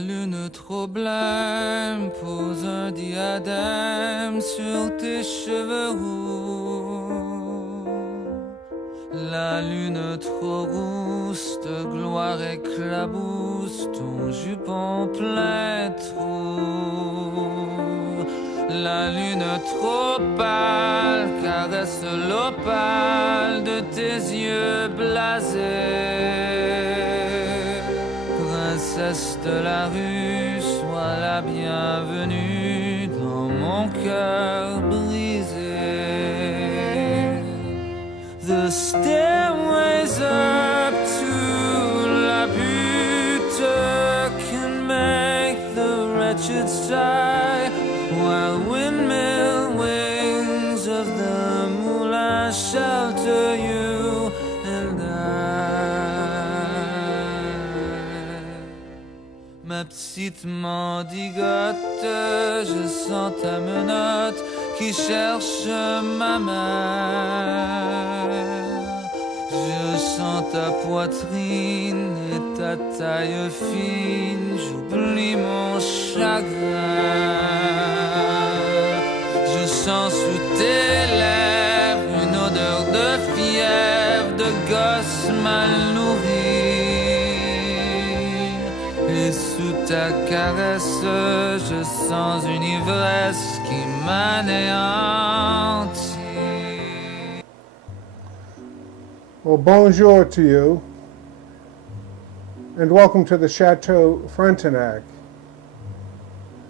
La lune trop blême pose un diadème sur tes cheveux roux. La lune trop rousse de gloire éclabousse ton jupon plein trou. La lune trop pâle caresse l'opale de tes yeux blasés. Princesse de la rue, sois la bienvenue dans mon cœur brisé. The stairways up to la butte can make the wretched sigh, while windmill wings of the moulin shelter you and Ma petite mendigote, je sens ta menotte qui cherche ma mère. Je sens ta poitrine et ta taille fine, j'oublie mon chagrin. Je sens sous tes lèvres une odeur de fièvre, de gosse mal nourri. Et sous ta caresse, je sens une ivresse qui m'anéantit. Well, bonjour to you, and welcome to the Chateau Frontenac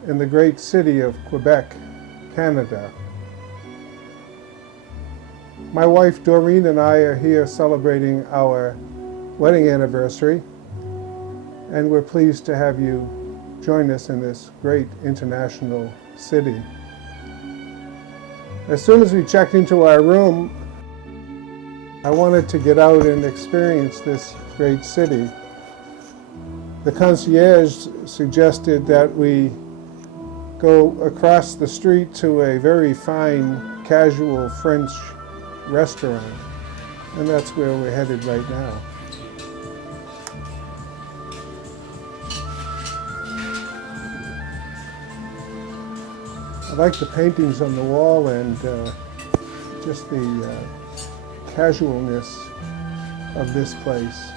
in the great city of Quebec, Canada. My wife Doreen and I are here celebrating our wedding anniversary, and we're pleased to have you join us in this great international city. As soon as we checked into our room, I wanted to get out and experience this great city. The concierge suggested that we go across the street to a very fine, casual French restaurant, and that's where we're headed right now. I like the paintings on the wall and just the casualness of this place.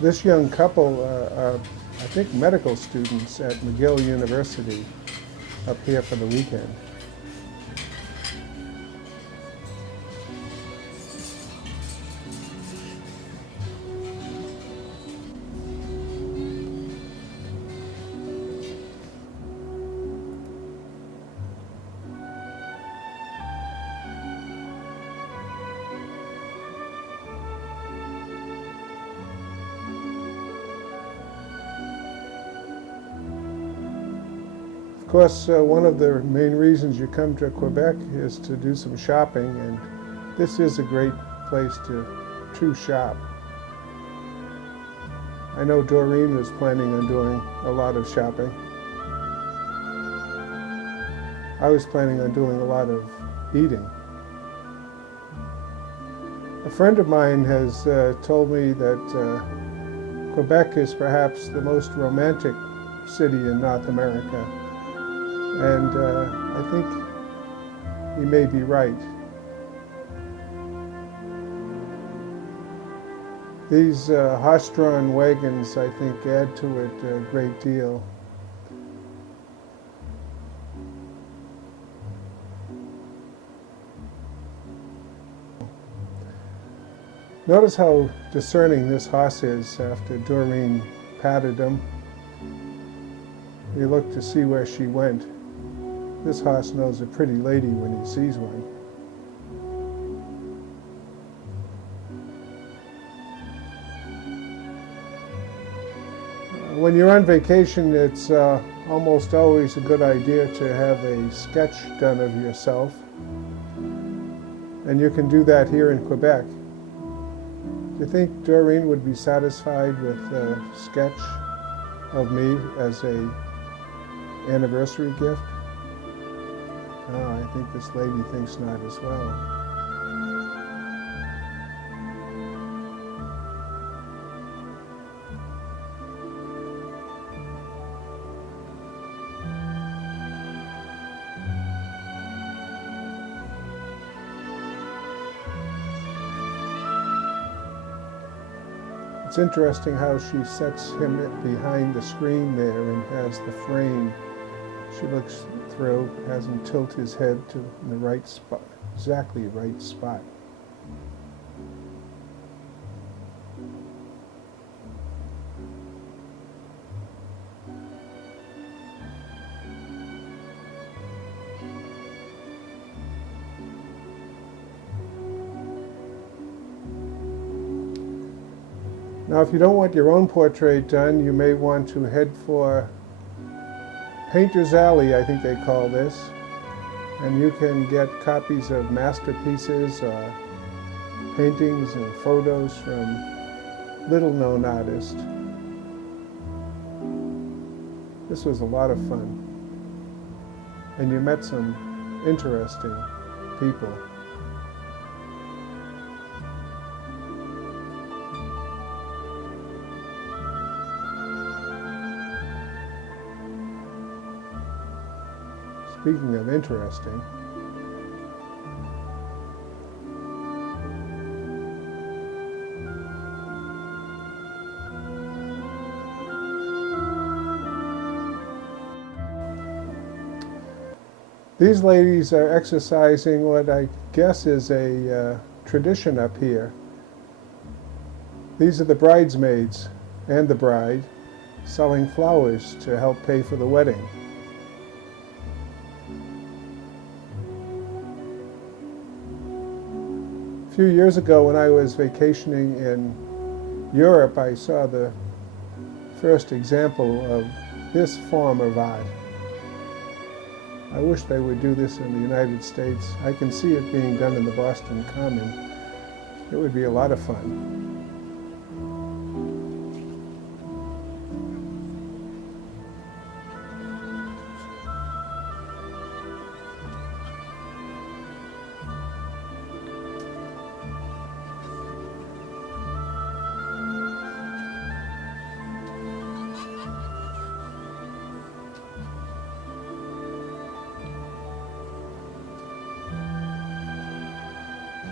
This young couple are, I think, medical students at McGill University up here for the weekend. Of course, one of the main reasons you come to Quebec is to do some shopping, and this is a great place to shop. I know Doreen was planning on doing a lot of shopping. I was planning on doing a lot of eating. A friend of mine has told me that Quebec is perhaps the most romantic city in North America. And I think he may be right. These horse-drawn wagons, I think, add to it a great deal. Notice how discerning this horse is after Doreen patted him. He looked to see where she went. This horse knows a pretty lady when he sees one. When you're on vacation, it's almost always a good idea to have a sketch done of yourself. And you can do that here in Quebec. You think Doreen would be satisfied with a sketch of me as a anniversary gift? Oh, I think this lady thinks not as well. It's interesting how she sets him behind the screen there and has the frame. She looks through, has him tilt his head to the right spot, exactly right spot. Now, if you don't want your own portrait done, you may want to head for Painter's Alley, I think they call this, and you can get copies of masterpieces or paintings and photos from little-known artists. This was a lot of fun, and you met some interesting people. Speaking of interesting, these ladies are exercising what I guess is a tradition up here. These are the bridesmaids and the bride selling flowers to help pay for the wedding. A few years ago when I was vacationing in Europe, I saw the first example of this form of art. I wish they would do this in the United States. I can see it being done in the Boston Common. It would be a lot of fun.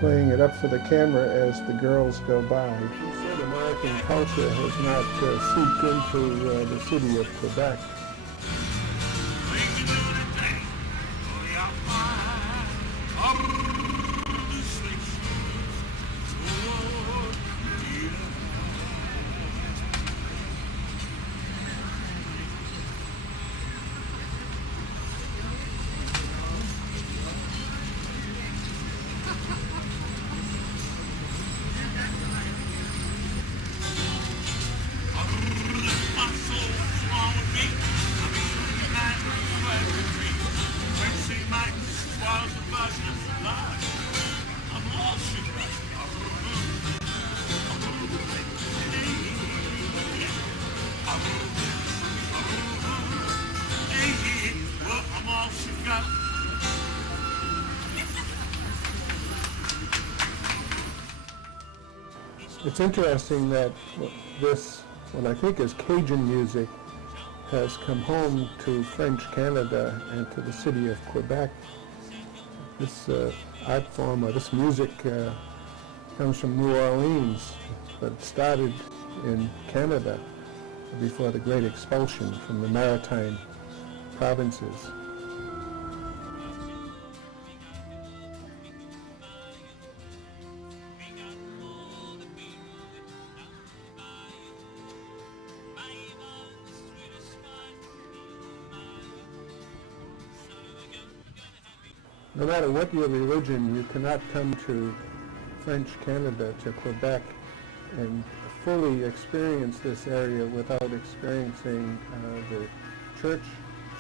Playing it up for the camera as the girls go by. She said American culture has not seeped into the city of Quebec. It's interesting that this, what I think is Cajun music, has come home to French Canada and to the city of Quebec. This art form, or this music, comes from New Orleans, but started in Canada before the Great Expulsion from the maritime provinces. No matter what your religion, you cannot come to French Canada, to Quebec, and fully experience this area without experiencing the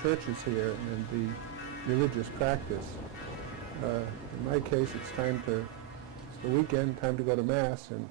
churches here and the religious practice. In my case, it's the weekend, time to go to Mass, and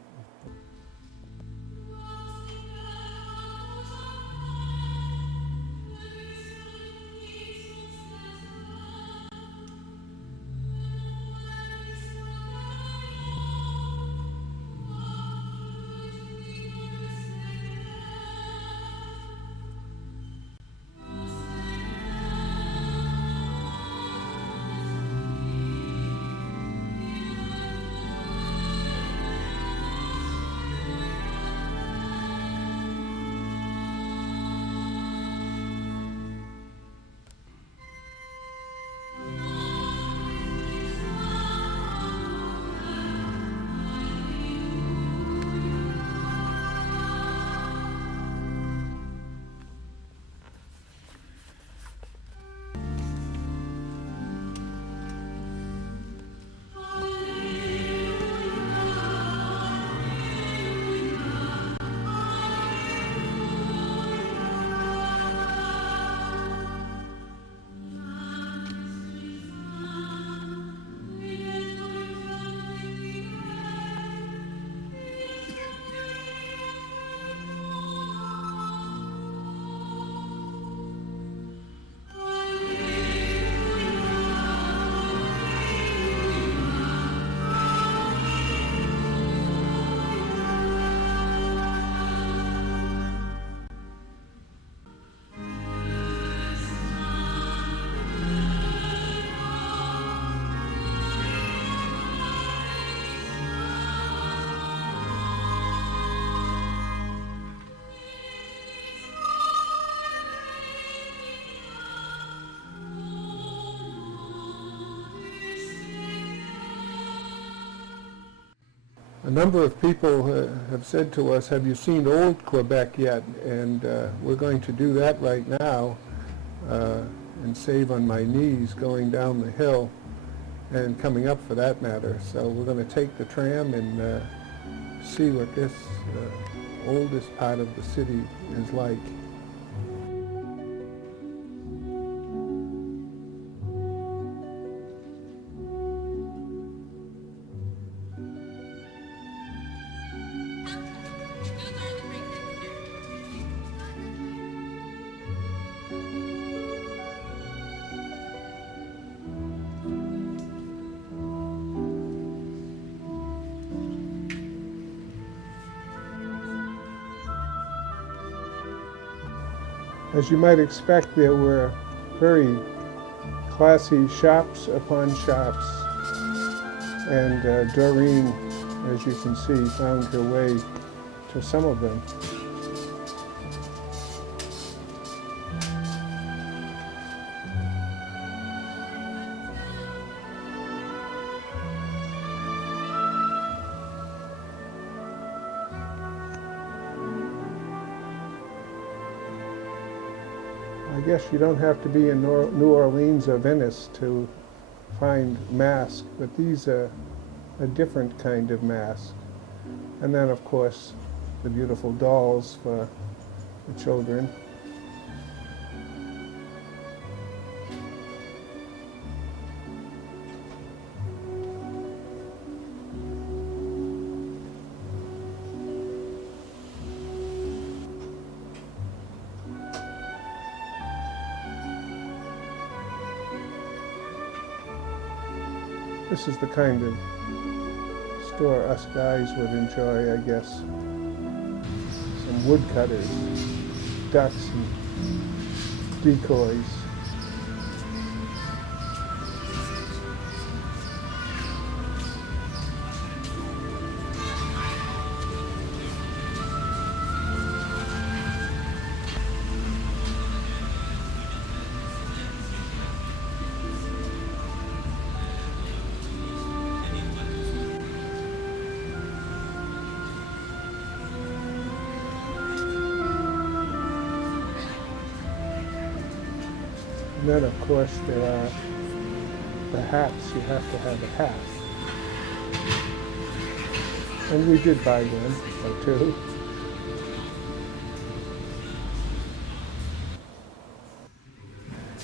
A number of people have said to us, have you seen Old Quebec yet? And we're going to do that right now and save on my knees going down the hill and coming up for that matter. So we're going to take the tram and see what this oldest part of the city is like. As you might expect, there were very classy shops upon shops, and Doreen, as you can see, found her way to some of them. I guess you don't have to be in New Orleans or Venice to find masks, but these are a different kind of mask. And then, of course, the beautiful dolls for the children. This is the kind of store us guys would enjoy, I guess. Some woodcutters, ducks, and decoys. And then, of course, there are the hats. You have to have a hat. And we did buy one or two.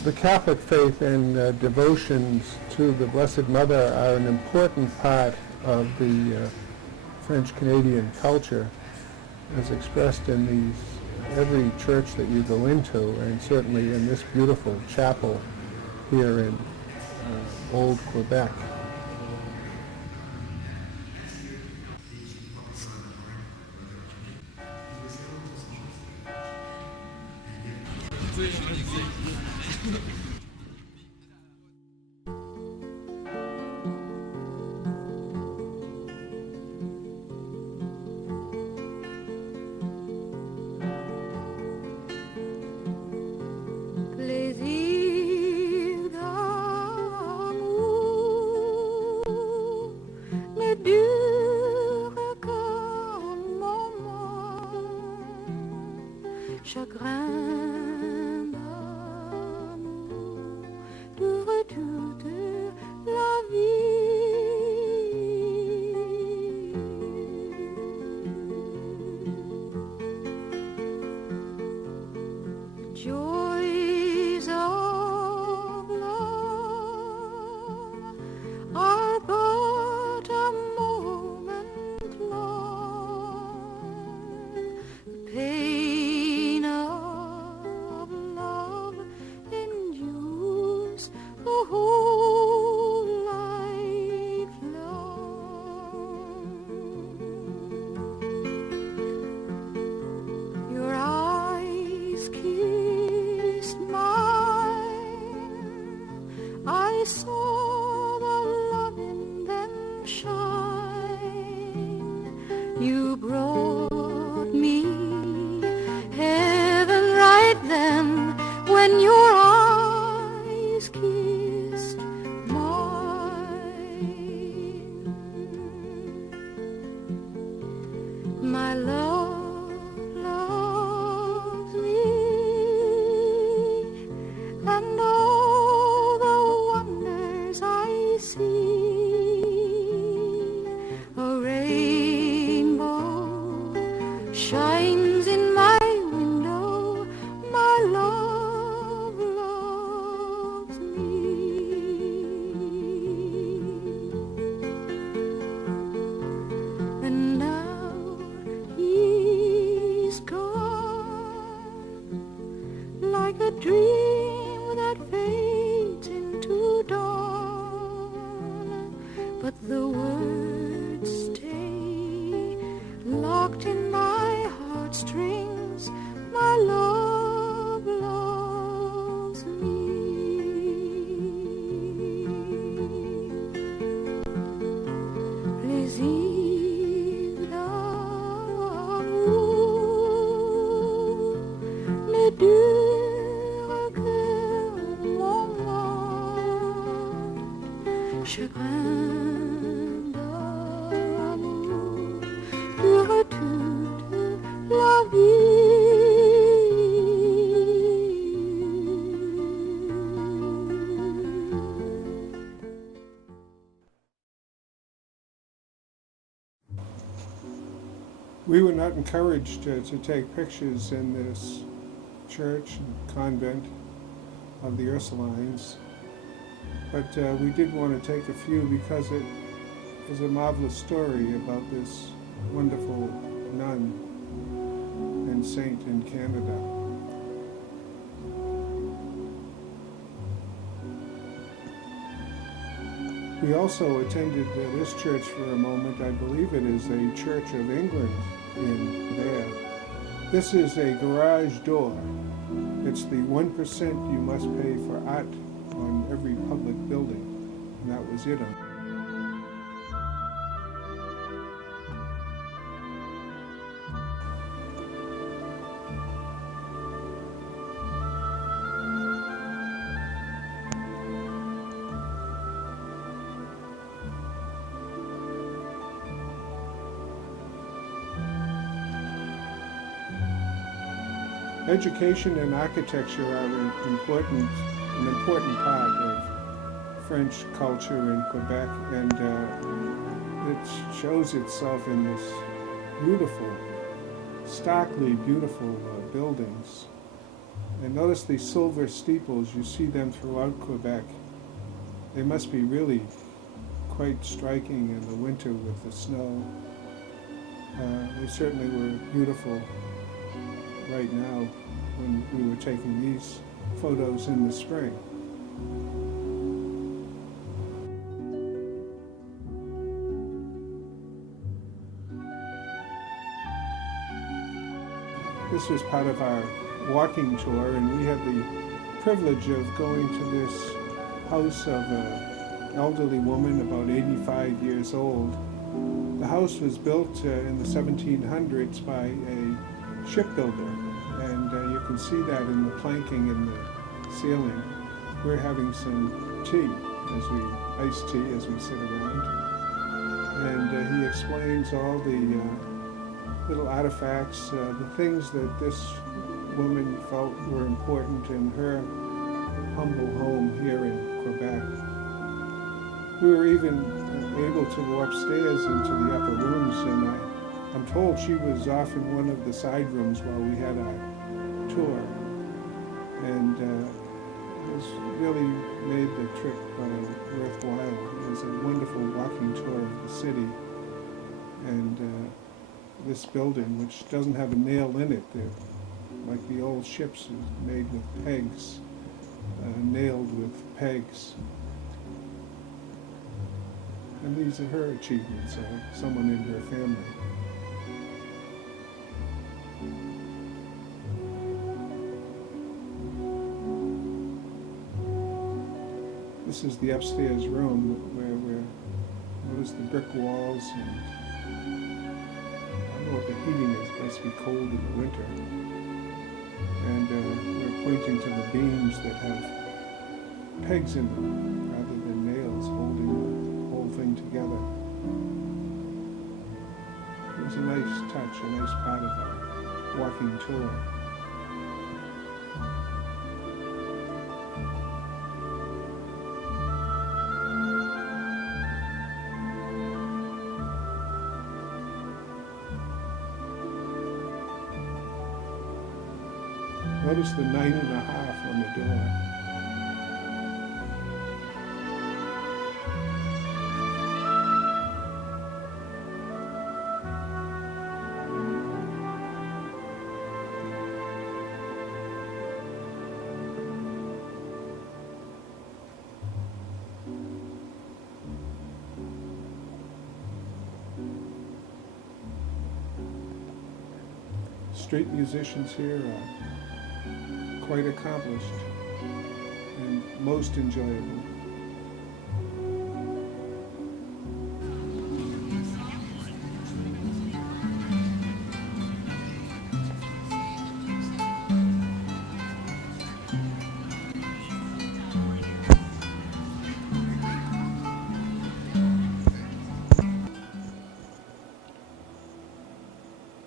The Catholic faith and devotions to the Blessed Mother are an important part of the French-Canadian culture, as expressed in these every church that you go into, and certainly in this beautiful chapel here in Old Quebec. Chagrin d'amour dure toute la vie. Joys of love are but a moment long. The pain of love endures the whole life long. Your eyes kissed mine, I saw the love in them shine. You brought me heaven right then when your eyes kissed mine. but the words stay locked in my heartstrings. My love loves me. Les îles d'amour, les durs que mon âme, chagrin d'amour, dure toute la vie. We were not encouraged to take pictures in this church and convent of the Ursulines, but we did want to take a few because it is a marvelous story about this wonderful nun and saint in Canada. We also attended this church for a moment. I believe it is a Church of England in there. This is a garage door. It's the 1% you must pay for art on every public building, and that was it. Education and architecture are an important part of French culture in Quebec, and it shows itself in this beautiful, starkly beautiful buildings. And notice the silver steeples, you see them throughout Quebec. They must be really quite striking in the winter with the snow. They certainly were beautiful right now when we were taking these photos in the spring. This was part of our walking tour, and we had the privilege of going to this house of an elderly woman about 85 years old. The house was built in the 1700s by a shipbuilder, and you can see that in the planking in the ceiling. We're having some tea, iced tea as we sit around, and he explains all the little artifacts, the things that this woman felt were important in her humble home here in Quebec. We were even able to go upstairs into the upper rooms, and I'm told she was off in one of the side rooms while we had our tour, and it was really made the trip worthwhile. It was a wonderful walking tour of the city, and this building, which doesn't have a nail in it, like the old ships, is made with pegs, nailed with pegs. And these are her achievements, someone in her family. This is the upstairs room where notice the brick walls, and I don't know what the heating is, but it's be cold in the winter. And we're pointing to the beams that have pegs in them rather than nails holding the whole thing together. It was a nice touch, a nice part of our walking tour. Notice the 9.5 on the door. street musicians here are quite accomplished and most enjoyable.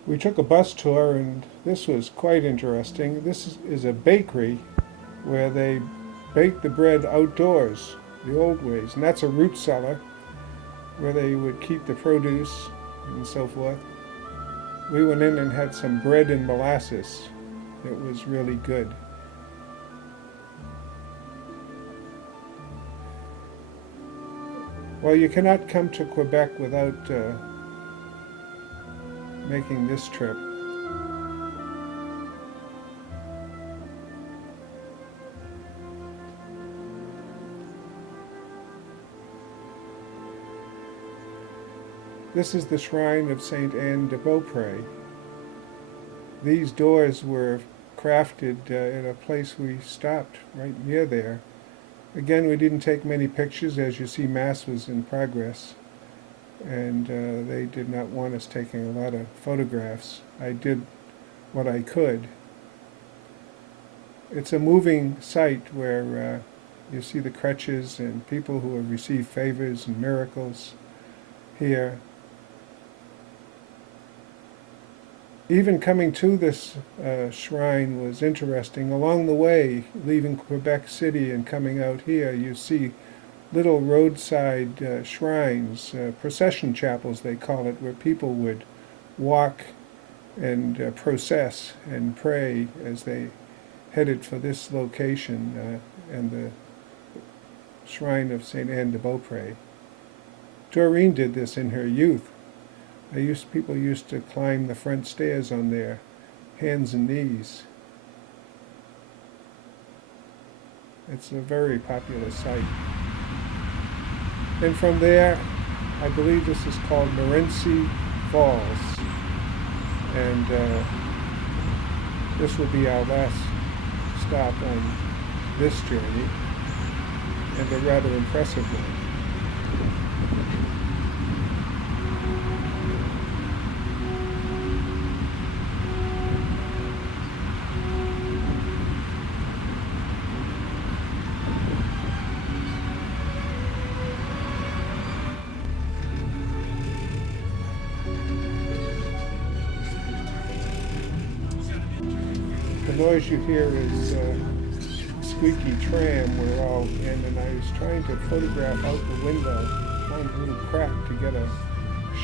We took a bus tour, and this was quite interesting. This is a bakery where they bake the bread outdoors, the old ways, and that's a root cellar where they would keep the produce and so forth. We went in and had some bread and molasses. It was really good. Well, you cannot come to Quebec without making this trip. This is the shrine of Saint Anne de Beaupré. These doors were crafted at a place we stopped right near there. Again, we didn't take many pictures. As you see, Mass was in progress, and they did not want us taking a lot of photographs. I did what I could. It's a moving site where you see the crutches and people who have received favors and miracles here. Even coming to this shrine was interesting. Along the way, leaving Quebec City and coming out here, you see little roadside shrines, procession chapels they call it, where people would walk and process and pray as they headed for this location and the shrine of Saint Anne de Beaupré. Doreen did this in her youth. People used to climb the front stairs on their hands and knees. It's a very popular site. And from there, I believe this is called Morenci Falls. And this will be our last stop on this journey, and a rather impressive one. The noise you hear is squeaky tram we're all in, and I was trying to photograph out the window, found a little crack to get a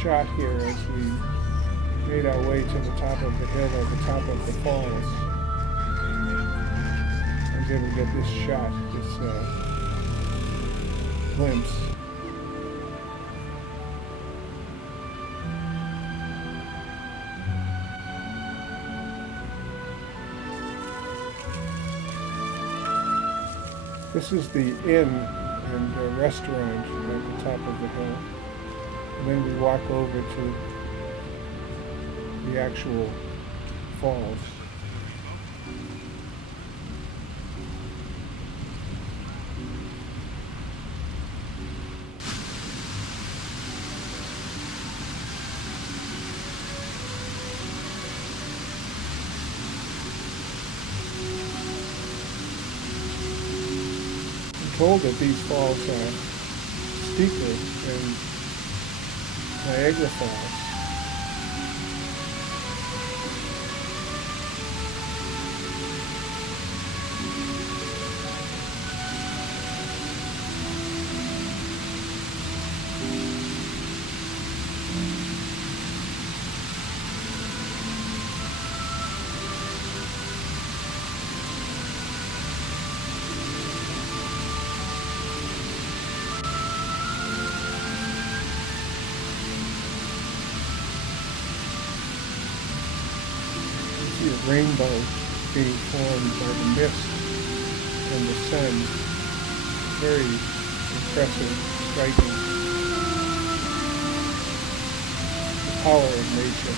shot here as we made our way to the top of the hill or the top of the falls. I was able to get this shot, this glimpse. This is the inn and restaurant at the top of the hill. And then we walk over to the actual falls. Told that these falls are steeper than Niagara Falls. A rainbow being formed by the mist and the sun. Very impressive, striking. The power of nature.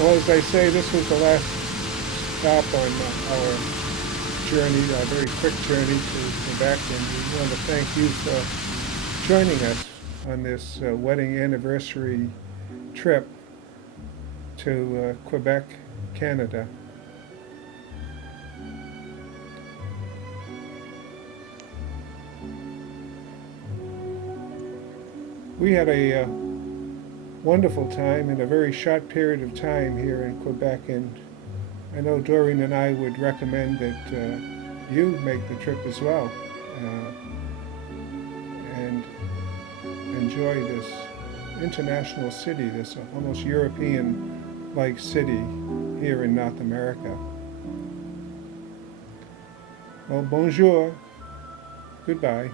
Well, as I say, this was the last stop on our journey, a very quick journey to Quebec, and we want to thank you for joining us on this wedding anniversary trip to Quebec, Canada. We had a wonderful time in a very short period of time here in Quebec, and I know Doreen and I would recommend that you make the trip as well and enjoy this international city, this almost European-like city here in North America. Well, bonjour, goodbye.